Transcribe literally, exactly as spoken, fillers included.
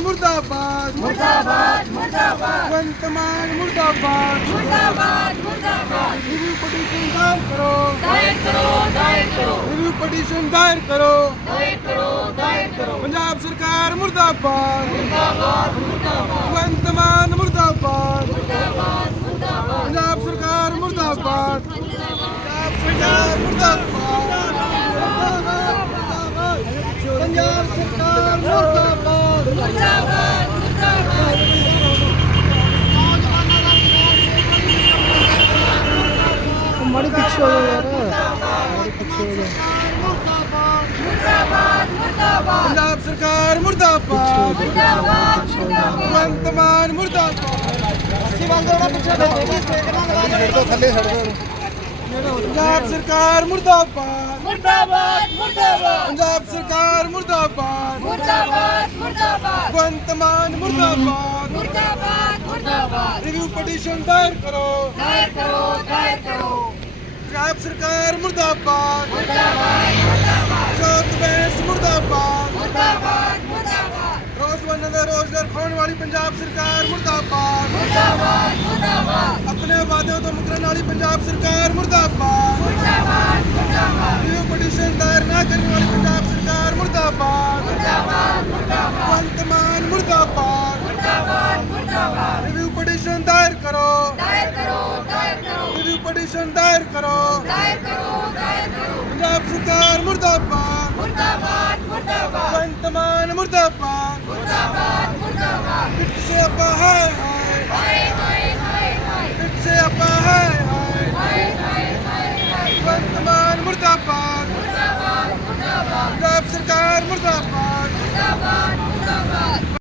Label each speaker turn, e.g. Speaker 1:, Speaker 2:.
Speaker 1: मुर्दाबाद
Speaker 2: मुर्दाबाद मुर्दाबाद
Speaker 1: भगवंत मान मुर्दाबाद
Speaker 2: मुर्दाबाद मुर्दाबाद
Speaker 1: रिव्यू पिटीशन दायर करो
Speaker 2: दायर करो दायर करो
Speaker 1: रिव्यू पिटीशन दायर करो
Speaker 2: दायर करो दायर करो
Speaker 1: पंजाब सरकार मुर्दाबाद
Speaker 2: मुर्दाबाद मुर्दाबाद
Speaker 1: भगवंत मान मुर्दाबाद
Speaker 2: मुर्दाबाद मुर्दाबाद
Speaker 1: पंजाब सरकार मुर्दाबाद पंजाब सरकार मुर्दाबाद पंजाब सरकार मुर्दाबाद
Speaker 2: मुर्दाबाद मुर्दाबाद
Speaker 1: बड़ी पीछे हो यार बड़ी पीछे हो
Speaker 2: मुर्दाबाद मुर्दाबाद
Speaker 1: पंजाब सरकार मुर्दाबाद
Speaker 2: मुर्दाबाद
Speaker 1: भगवंत मान मुर्दाबाद पंजाब सरकार मुर्दाबाद
Speaker 2: मुर्दाबाद मुर्दाबाद
Speaker 1: पंजाब सरकार मुर्दाबाद
Speaker 2: मुर्दाबाद मुर्दाबाद
Speaker 1: भगवंत मान मुर्दाबाद
Speaker 2: मुर्दाबाद मुर्दाबाद
Speaker 1: रिव्यू पिटीशन दायर करो
Speaker 2: दायर करो दायर करो
Speaker 1: पंजाब सरकार मुर्दाबाद
Speaker 2: मुर्दाबाद मुर्दाबाद
Speaker 1: चौथ बैंस मुर्दाबाद
Speaker 2: मुर्दाबाद मुर्दाबाद
Speaker 1: नौजवानों का रोजगार खोने वाली पंजाब सरकार मुर्दाबाद
Speaker 2: मुर्दाबाद मुर्दाबाद
Speaker 1: अपने वादों तो मुकरने वाली पंजाब सरकार मुर्दाबाद
Speaker 2: मुर्दाबाद मुर्दाबाद
Speaker 1: रिव्यू पिटीशन दायर ना करने वाली पंजाब सरकार मुर्दाबाद
Speaker 2: मुर्दाबाद मुर्दाबाद
Speaker 1: भगवंत मान मुर्दाबाद
Speaker 2: मुर्दाबाद मुर्दाबाद
Speaker 1: रिव्यू पिटीशन दायर करो
Speaker 2: दायर करो दायर करो
Speaker 1: रिव्यू पिटीशन दायर करो
Speaker 2: दायर करो दायर करो
Speaker 1: पंजाब सरकार मुर्दाबाद
Speaker 2: मुर्दाबाद मुर्दाबाद
Speaker 1: भगवंत मान मुर्दाबाद
Speaker 2: मुर्दाबाद मुर्दाबाद
Speaker 1: पिट से अपा है हाय
Speaker 2: हाय हाय